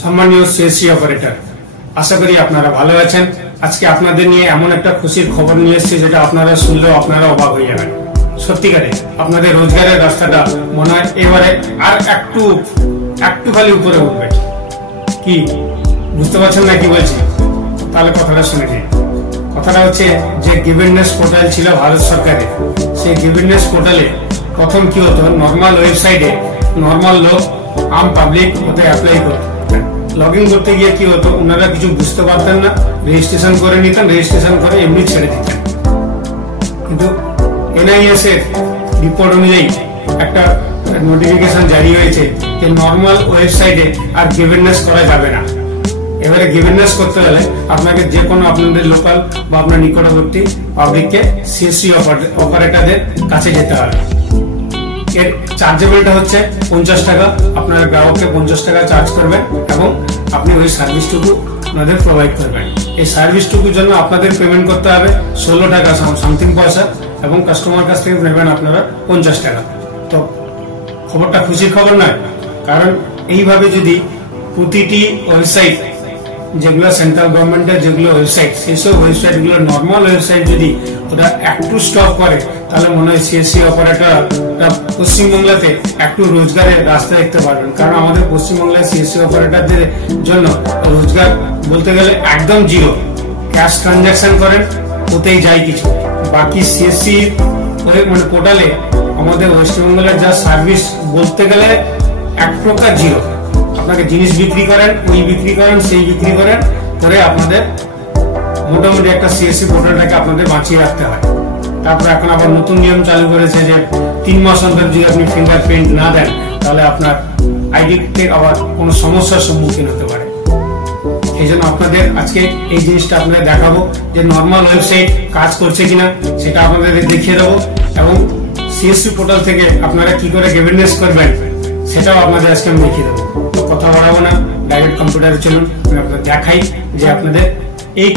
সম্মানীয় CSC operator, আশা করি আপনারা ভালো আছেন। আজকে আপনাদের নিয়ে এমন একটা খুশির খবর নিয়ে এসেছি যেটা আপনারা শুনলেও আপনারা অবাক হয়ে যাবেন। সত্যিকারে আপনাদের রোজগারের রাস্তাটা মনে হয় এবারে আর একটু খালি উপরে উঠবে। কি বুঝতে পারছেন না কি বলছি? তাহলে কথাটা শুনে নিন। কথাটা হচ্ছে যে গিভেননেস পোর্টাল ছিল ভারত সরকারের, সেই গিভেননেস পোর্টালে প্রথম কি হতো, নর্মাল ওয়েবসাইটে নর্মাল লোক আম পাবলিক ওতে অ্যাপ্লাই করতো। লগ ইন করতে গিয়ে কি হতো, ওনারা কিছু বুঝতে পারতেন না, রেজিস্ট্রেশন করে নিতেন, রেজিস্ট্রেশন করে এমনি ছেড়ে দিতেন। কিন্তু এনআইএস এর রিপোর্ট অনুযায়ী একটা নোটিফিকেশন জারি হয়েছে যে নর্মাল ওয়েবসাইটে আর গিভেননেস করা যাবে না। এবারে গিভেননেস করতে হলে আপনাকে যে কোনো আপনাদের লোকাল বা আপনার নিকটবর্তী পাবলিককে সিএসসি অপারেটরদের কাছে যেতে হবে। এর চার্জেবলটা হচ্ছে 50 টাকা। আপনার গ্রাহককে 50 টাকা চার্জ করবেন এবং আপনি ওই সার্ভিসটুকু আপনাদের প্রোভাইড করবেন। এই সার্ভিসটুকুর জন্য আপনাদের পেমেন্ট করতে হবে 16 টাকা সামথিং পয়সা এবং কাস্টমার কাছ থেকে নেবেন আপনারা 50 টাকা। তো খবরটা খুশির খবর নয়, কারণ এইভাবে যদি প্রতিটি ওয়েবসাইট যেগুলো সেন্ট্রাল গভর্নমেন্টের যেগুলো ওয়েবসাইট, সেইসব ওয়েবসাইট গুলো নর্মাল ওয়েবসাইট যদি ওরা একটু স্টপ করে, তাহলে মনে হয় সিএসসি অপারেটর পশ্চিমবাংলাতে একটু রোজগারের রাস্তা দেখতে পারবেন। কারণ আমাদের পশ্চিমবাংলায় সিএসসি অপারেটরদের জন্য রোজগার বলতে গেলে একদম জিরো। ক্যাশ ট্রানজাকশন করেন, ওতেই যায় কিছু, বাকি সিএসসি মানে পোর্টালে আমাদের ওয়েস্টবেঙ্গলের যা সার্ভিস বলতে গেলে এক প্রকার জিরো। আপনাকে জিনিস বিক্রি করেন, ওই বিক্রি করেন, সেই বিক্রি করেন, করে আপনাদের মোটামুটি একটা সিএসসি পোর্টালটাকে আপনাদের বাঁচিয়ে রাখতে হয়। তারপর এখন আবার নতুন নিয়ম চালু করেছে যে 3 মাস অন্তর যদি আপনি ফিঙ্গারপ্রিন্ট না দেন, তাহলে আপনার আইডিতে আবার কোনো সমস্যার সম্মুখীন হতে পারে। এই জন্য আপনাদের আজকে এই জিনিসটা আপনাদের দেখাবো যে নর্মাল ওয়েবসাইট কাজ করছে কিনা, সেটা আপনাদের দেখিয়ে দেবো এবং সিএসসি পোর্টাল থেকে আপনারা কি করে গিভেননেস করবেন সেটাও আপনাদের আজকে আমি দেখিয়ে দেবো। তো কথা বাড়াবো না, ডাইরেক্ট কম্পিউটারে চলুন, আমি আপনাদের দেখাই যে আপনাদের এই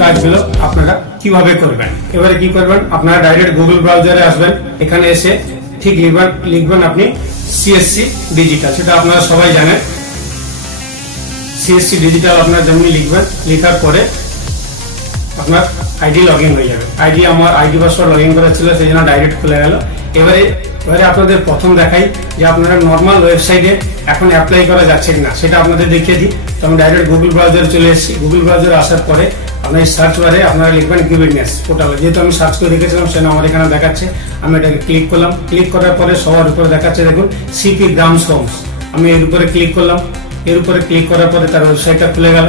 কাজগুলো আপনারা কিভাবে করবেন। এবারে কি করবেন, আপনারা ডাইরেক্ট গুগল ব্রাউজারে আসবেন, এখানে এসে ঠিক লিখবেন আপনি সিএসসি ডিজিটাল, সেটা আপনারা সবাই জানেন। সিএসসি ডিজিটাল আপনারা যেমনি লিখবেন, লেখার পরে আপনার আইডি লগ ইন হয়ে যাবে। আমার আইডি পাসওয়ার্ড লগ ইন করা ছিল, সেই জন্য ডাইরেক্ট খুলে গেল। এবারে আপনাদের প্রথম দেখাই যে আপনারা নর্মাল ওয়েবসাইটে এখন অ্যাপ্লাই করা যাচ্ছে কিনা, সেটা আপনাদের দেখিয়ে দিই। তো আমি ডাইরেক্ট গুগল ব্রাউজারে চলে এসেছি। গুগল ব্রাউজারে আসার পরে আপনার সার্চ বারে আপনারা লিখবেন গিভেননেস পোর্টাল। যেহেতু আমি সার্চ করে রেখেছিলাম সেটা আমার এখানে দেখাচ্ছে, আমি এটাকে ক্লিক করলাম। ক্লিক করার পরে সবার উপরে দেখাচ্ছে দেখুন সিপি গ্রামস হোমস। আমি এর উপরে ক্লিক করলাম। এর উপরে ক্লিক করার পরে তার ওয়েবসাইটটা খুলে গেল।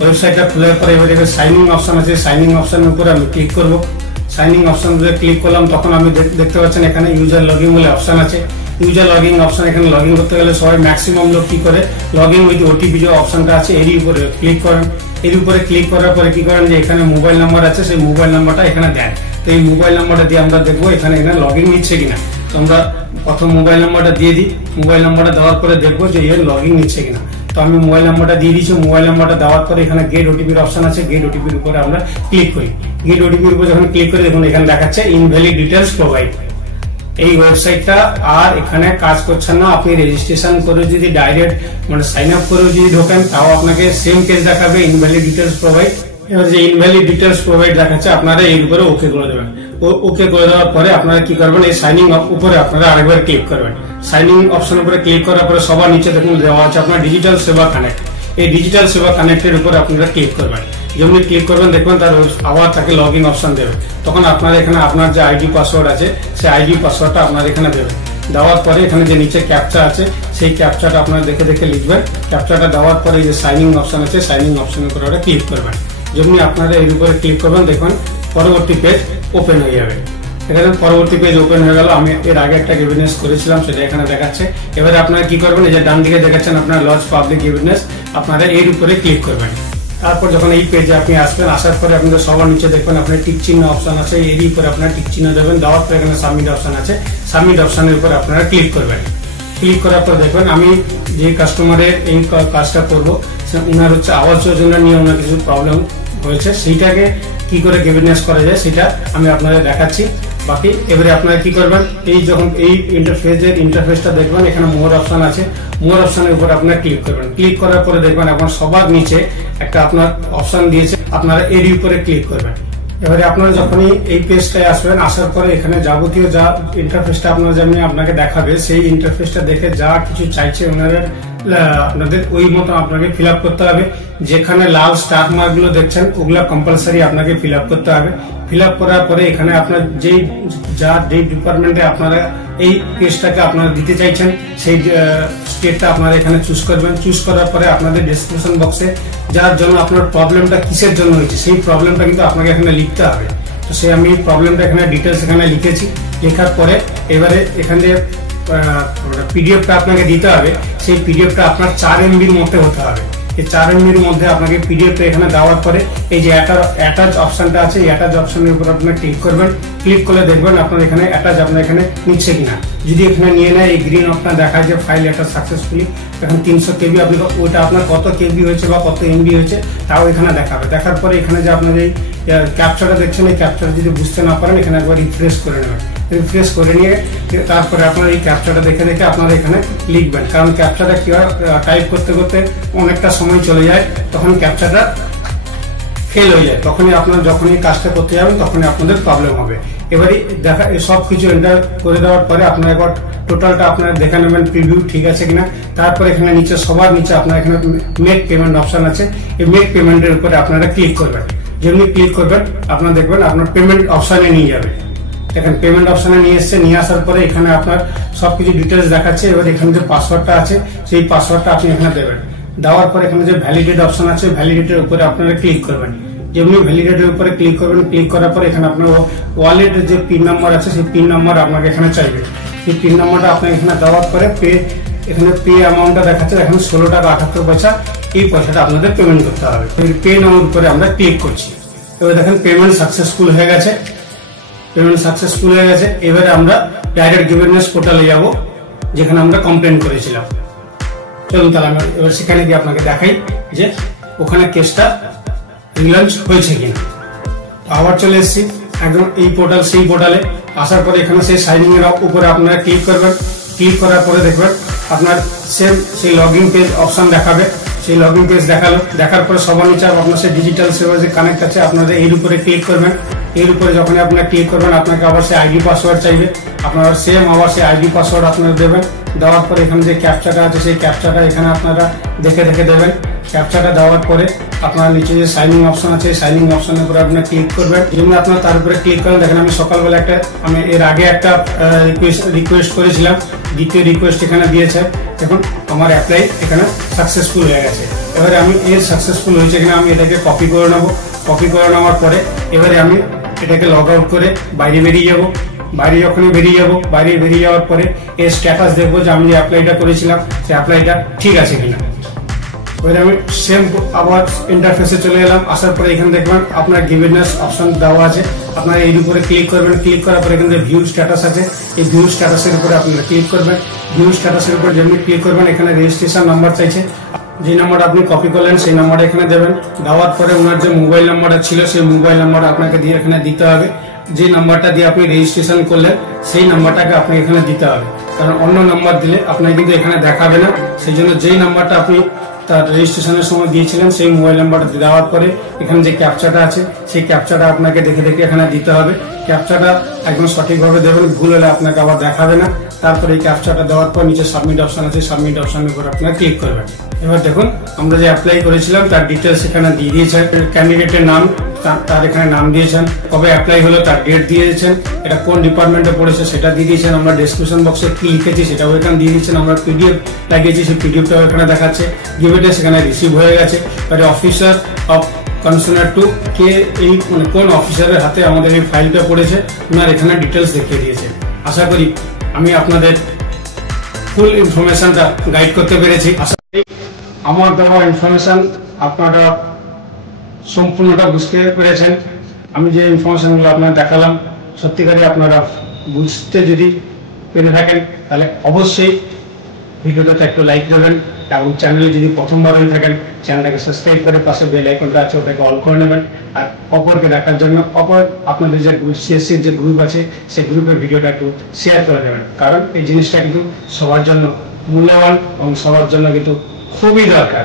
ওয়েবসাইটটা খুলে পরে এবারে সাইনিং অপশন আছে, সাইনিং অপশনের উপরে আমি ক্লিক করবো। সাইনিং অপশন ক্লিক করলাম, তখন আমি দেখতে পাচ্ছেন এখানে ইউজার লগ ইন বলে অপশন আছে। ইউজার লগ ইন অপশন, এখানে লগ ইন করতে গেলে সবাই ম্যাক্সিমাম লোক কি করে, লগ ইন উইথ ওটিপি যে অপশনটা আছে এরই উপরে ক্লিক করেন। এর উপরে ক্লিক করার পরে কি করেন যে এখানে মোবাইল নাম্বার আছে, সেই মোবাইল নাম্বারটা এখানে দেন। তো এই মোবাইল নাম্বারটা দিয়ে আমরা দেখবো এখানে লগ ইন নিচ্ছে কিনা। তো আমরা প্রথম মোবাইল নাম্বারটা দিয়ে দিই। মোবাইল নাম্বারটা দেওয়ার পরে দেখবো যে এর লগ ইন নিচ্ছে কিনা। তো আমি মোবাইল নাম্বারটা দিয়ে দিচ্ছি। মোবাইল নাম্বারটা দেওয়ার পরে এখানে গেট ওটিপির অপশন আছে, গেট ওটিপির উপরে আমরা ক্লিক করি। গেট ওটিপির উপরে যখন ক্লিক করি দেখুন এখানে দেখাচ্ছে ইনভ্যালিড ডিটেলস প্রোভাইড। এই ওয়েবসাইটটা আর এখানে কাজ করছে না। আপনি রেজিস্ট্রেশন করে যদি ডাইরেক্ট মানে সাইন আপ করে যদি ঢোকেন, তাও আপনাকে সেম কেস দেখাবে ইনভ্যালিড ডিটেলস প্রোভাইড। এবার যে ইনভ্যালিড ডিটেলস প্রোভাইড দেখাচ্ছে, আপনারা এর উপরে ওকে করে দেবেন। ওকে করে দেওয়ার পরে আপনারা কি করবেন, এই সাইনিং উপরে আপনারা আরেকবার ক্লিক করবেন। সাইনিং অপশন উপরে ক্লিক করার পরে সবার নিচে দেখুন দেওয়া আছে আপনার ডিজিটাল সেবা কানেক্ট। এই ডিজিটাল সেবা কানেক্টের উপরে আপনারা ক্লিক করবেন। যেমনি ক্লিক করবেন দেখবেন তার আবার তাকে লগ ইন অপশন দেবে। তখন আপনারা এখানে আপনার যে আইডি পাসওয়ার্ড আছে সেই আইডি পাসওয়ার্ডটা আপনার এখানে দেবেন। দেওয়ার পরে এখানে যে নিচে ক্যাপচা আছে সেই ক্যাপচাটা আপনারা দেখে লিখবেন। ক্যাপচাটা দেওয়ার পরে যে সাইনিং অপশন আছে, সাইনিং অপশনের উপরে ক্লিক করবেন। যেমনি আপনারা এর উপরে ক্লিক করবেন দেখবেন পরবর্তী পেজ ওপেন হয়ে যাবে। এখানে পরবর্তী পেজ ওপেন হয়ে গেল। আমি এর আগে একটা গিভেননেস করেছিলাম, সেটা এখানে দেখাচ্ছে। এবারে আপনারা কি করবেন, এই যে ডান দিকে দেখাচ্ছেন আপনার লঞ্চ পাবলিক গিভেননেস, আপনারা এর উপরে ক্লিক করবেন। তারপর যখন এই পেজে আপনি আসবেন, আসার পরে আপনাদের সবার নিচে দেখবেন আপনার টিক চিহ্ন অপশন আছে, এরই উপরে আপনার টিক চিহ্ন দেবেন। দেওয়ার পরে এখানে সাবমিট অপশন আছে, সাবমিট অপশনের উপর আপনারা ক্লিক করবেন। ক্লিক করার পর দেখবেন আমি যে কাস্টমারের এই কাজটা করবো, উনার হচ্ছে আবাস যোজনা নিয়ে ওনার কিছু প্রবলেম হয়েছে, সেইটাকে কি করে গিভেননেস করা যায় সেটা আমি আপনাদের দেখাচ্ছি। বাকি এবারে আপনারা কি করবেন, এই যখন এই ইন্টারফেসটা দেখবেন, এখানে মোর অপশন আছে, মোর অপশনের উপর আপনারা ক্লিক করবেন। ক্লিক করার পরে দেখবেন এখন সবার নিচে একটা আপনার অপশন দিয়েছে, আপনারা এর উপরে ক্লিক করবেন। এবারে আপনারা যখনই এই পেজটায় আসবেন, আসার পরে এখানে যাবতীয় যা ইন্টারফেসটা আপনারা যেমনি আপনাকে দেখাবে, সেই ইন্টারফেসটা দেখে যা কিছু চাইছে ওনারা আপনাদের ওই মতো আপনাকে ফিল আপ করতে হবে। যেখানে লাল স্টার মার্ক গুলো দেখছেন ওগুলা কম্পালসারি আপনাকে ফিল আপ করতে হবে। ফিল আপ করার পরে এখানে আপনার যেই ডিপার্টমেন্টে আপনারা এই পেজটাকে আপনারা দিতে চাইছেন সেই স্টেটটা আপনারা এখানে চুজ করবেন। চুজ করার পরে আপনাদের ডেসক্রিপশন বক্সে যার জন্য আপনার প্রবলেমটা কিসের জন্য হয়েছে সেই প্রবলেমটা কিন্তু আপনাকে এখানে লিখতে হবে। তো সেই আমি প্রবলেমটা এখানে ডিটেলস এখানে লিখেছি। লেখার পরে এবারে এখানে পিডিএফটা আপনাকে দিতে হবে, সেই পিডিএফটা আপনার 4 MBর মধ্যে হতে হবে। এই 4 MBর মধ্যে আপনাকে পিডিএফটা এখানে দেওয়ার পরে এই যে অ্যাটাচ অপশনটা আছে, এই অ্যাটাচ অপশনের উপর আপনারা ক্লিক করবেন। ক্লিক করলে দেখবেন আপনার এখানে অ্যাটাচ আপনার এখানে নিচ্ছে কিনা। যদি এখানে নিয়ে নেয়, এই গ্রিন অপশন দেখায় যে ফাইল অ্যাটাচ সাকসেসফুলি, এখন 300 KB, আপনি ওইটা আপনার কত KB হয়েছে বা কত MB হয়েছে তাও এখানে দেখাবে। দেখার পরে এখানে যে আপনার এই ক্যাপচারটা দেখছেন, এই ক্যাপচার যদি বুঝতে না পারেন এখানে একবার রিফ্রেশ করে নেবেন। রিফ্রেশ করে নিয়ে তারপরে আপনার এই ক্যাপচারটা দেখে দেখে আপনারা এখানে লিখবেন, কারণ ক্যাপচারটা কি হয় টাইপ করতে করতে অনেকটা সময় চলে যায়, তখন ক্যাপচারটা ফেল হয়ে যায়, তখনই আপনার যখনই কাজটা করতে যাবেন তখনই আপনাদের প্রবলেম হবে। এবারে দেখা সবকিছু এন্টার করে দেওয়ার পরে আপনারা একবার টোটালটা আপনারা দেখে নেবেন প্রিভিউ ঠিক আছে কিনা। তারপরে এখানে নিচে সবার নিচে আপনার এখানে মেক পেমেন্ট অপশন আছে, এই মেক পেমেন্টের উপরে আপনারা ক্লিক করবেন। যেমনি ক্লিক করবেন আপনারা দেখবেন আপনার পেমেন্ট অপশনে নিয়ে যাবে। দেখেন পেমেন্ট অপশনে নিয়ে এসছে, নিয়ে আসার পরে এখানে আপনার সবকিছু ডিটেলস দেখাচ্ছে। এবার এখানে যে পাসওয়ার্ডটা আছে সেই পাসওয়ার্ডটা আপনি এখানে দেবেন। দেওয়ার পরে এখানে যে ভ্যালিডেট অপশন আছে, ভ্যালিডেটের উপরে আপনারা ক্লিক করবেন। যেমনি ভ্যালিডেটের উপরে ক্লিক করবেন, ক্লিক করার পরে এখানে আপনার ওয়ালেটের যে পিন নাম্বার আছে সেই পিন নাম্বার আপনাকে এখানে চাইবে। সেই পিন নাম্বারটা আপনাকে এখানে দেওয়ার পরে এখানে পে অ্যামাউন্টটা দেখাচ্ছে, এখন 16 টাকা 78 পয়সা, এই পয়সাটা আপনাদের পেমেন্ট করতে হবে। পে নাউর উপরে আমরা ক্লিক করছি। এবার দেখেন পেমেন্ট সাকসেসফুল হয়ে গেছে, পেমেন্ট সাকসেসফুল হয়ে গেছে। এবারে আমরা ডাইরেক্ট গিভেনেস পোর্টালে যাব, যেখানে আমরা কমপ্লেন করেছিলাম। চলুন তাহলে আমি এবার সেখানে গিয়ে আপনাকে দেখাই যে ওখানে কেসটা রিলঞ্চ হয়েছে কিনা। আবার চলে এসেছি একদম এই পোর্টাল, সেই পোর্টালে আসার পরে এখানে সেই সাইনিং এর উপরে আপনারা ক্লিক করবেন। ক্লিক করার পরে দেখবেন আপনার সেম সেই লগইন পেজ অপশন দেখাবে। সেই লগইন পেজ দেখালো, দেখার পরে সবার নিচে আপনার সেই ডিজিটাল সেবা যে কানেক্ট আছে আপনারা এর উপরে ক্লিক করবেন। এর উপরে যখন আপনারা ক্লিক করবেন আপনাকে আবার সেই আইডি পাসওয়ার্ড চাইবে, আপনারা সেম আবার সেই আইডি পাসওয়ার্ড আপনারা দেবেন। দেওয়ার পরে এখানে যে ক্যাপচাটা আছে সেই ক্যাপচাটা এখানে আপনারা দেখে দেখে দেবেন। ক্যাপচাটা দেওয়ার পরে আপনার নিচে যে সাইনিং অপশন আছে সাইনিং অপশনের উপরে আপনারা ক্লিক করবেন। যেমন আপনারা তার উপরে ক্লিক করেন, দেখেন আমি সকালবেলা আমি এর আগে একটা রিকোয়েস্ট করেছিলাম, দ্বিতীয় রিকোয়েস্ট এখানে দিয়েছে। দেখুন আমার অ্যাপ্লাই এখানে সাকসেসফুল হয়ে গেছে। এবারে আমি এর সাকসেসফুল হয়েছে কিনা আমি এটাকে কপি করে নেবো। কপি করে নেওয়ার পরে এবারে আমি এটাকে লগ আউট করে বাইরে বেরিয়ে যাব। বাইরে যখনই বেরিয়ে যাব, বাইরে বেরিয়ে যাওয়ার পরে এর স্ট্যাটাস দেখবো যে আমি যে অ্যাপ্লাইটা করেছিলাম সেই অ্যাপ্লাইটা ঠিক আছে কিনা। এবারে আমি সেম আবার ইন্টারফেসে চলে এলাম। আসার পরে এখানে দেখবেন আপনার গিভেনেস অপশন দেওয়া আছে, আপনারা এর উপরে ক্লিক করবেন। ক্লিক করার পরে এখানে ভিউ স্ট্যাটাস আছে, এই ভিউ স্ট্যাটাসের উপরে আপনারা ক্লিক করবেন। ভিউ স্ট্যাটাসের উপরে যেমনি ক্লিক করবেন এখানে রেজিস্ট্রেশন নাম্বার চাইছে, যে নাম্বারটা আপনি কপি করলেন সেই নাম্বারটা এখানে দেবেন। দেওয়ার পরে ওনার যে মোবাইল নাম্বারটা ছিল সেই মোবাইল নাম্বার আপনাকে দিয়ে এখানে দিতে হবে। যে নাম্বারটা দিয়ে আপনি রেজিস্ট্রেশন করলেন সেই নাম্বারটাকে আপনি এখানে দিতে হবে, কারণ অন্য নাম্বার দিলে আপনাকে কিন্তু এখানে দেখাবে না। সেই জন্য যেই নাম্বারটা আপনি তার রেজিস্ট্রেশনের সময় দিয়েছিলেন সেই মোবাইল নাম্বারটা দেওয়ার পরে এখানে যে ক্যাপচাটা আছে সেই ক্যাপচাটা আপনাকে দেখে দেখে এখানে দিতে হবে। ক্যাপচাটা একদম সঠিকভাবে দেবেন, ভুল হলে আপনাকে আবার দেখাবে না। তারপরে এই ক্যাপচাটা দেওয়ার পর নিচে সাবমিট অপশন আছে, সাবমিট অপশনের উপর আপনারা ক্লিক করবেন। এবার দেখুন আমরা যে অ্যাপ্লাই করেছিলাম তার ডিটেলস এখানে দিয়ে দিয়েছেন, ক্যান্ডিডেটের নাম তার এখানে নাম দিয়েছেন, কবে অ্যাপ্লাই হলো তার ডেট দিয়েছেন, এটা কোন ডিপার্টমেন্টে পড়েছে সেটা দিয়ে দিয়েছেন, আমরা ডেসক্রিপশন বক্সে কি লিখেছি সেটাও এখানে দিয়ে দিয়েছেন, আমরা পিডিএফ লাগিয়েছি সেই পিডিএফটাও এখানে দেখাচ্ছে, গিভেনেস এখানে রিসিভ হয়ে গেছে। অফিসার অফ কনসার্ন টু কে, এই মানে কোন অফিসারের হাতে আমাদের এই ফাইলটা পড়েছে ওনার এখানে ডিটেলস দেখিয়ে দিয়েছে। আশা করি আমি আপনাদের ফুল ইনফরমেশনটা গাইড করতে পেরেছি। আশা করি আমার দেওয়া ইনফরমেশন আপনারা সম্পূর্ণটা বুঝতে পেরেছেন। আমি যে ইনফরমেশনগুলো আপনারা দেখালাম সত্যিকারই আপনারা বুঝতে যদি পেরে থাকেন তাহলে অবশ্যই ভিডিওটাতে একটু লাইক দেবেন এবং চ্যানেলে যদি প্রথমবার হয়ে থাকেন চ্যানেলটাকে সাবস্ক্রাইব করে পাশে বেল আইকনটা আছে ওটাকে অল করে নেবেন। আর অপরকে দেখার জন্য অপর আপনাদের যে সিএসসি যে গ্রুপ আছে সেই গ্রুপের ভিডিওটা একটু শেয়ার করে দেবেন, কারণ এই জিনিসটা কিন্তু সবার জন্য মূল্যবান এবং সবার জন্য কিন্তু খুবই দরকার।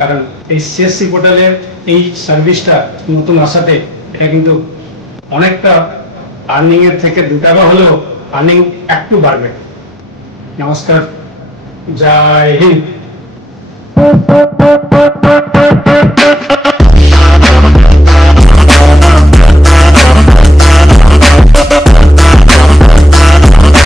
কারণ এই সিএসসি পোর্টালের এই সার্ভিসটা নতুন আসাতে এটা কিন্তু অনেকটা আর্নিং এর থেকে 2 টাকা হলেও আর্নিং একটু বাড়বে। নমস্কার, জয় হিন্দ।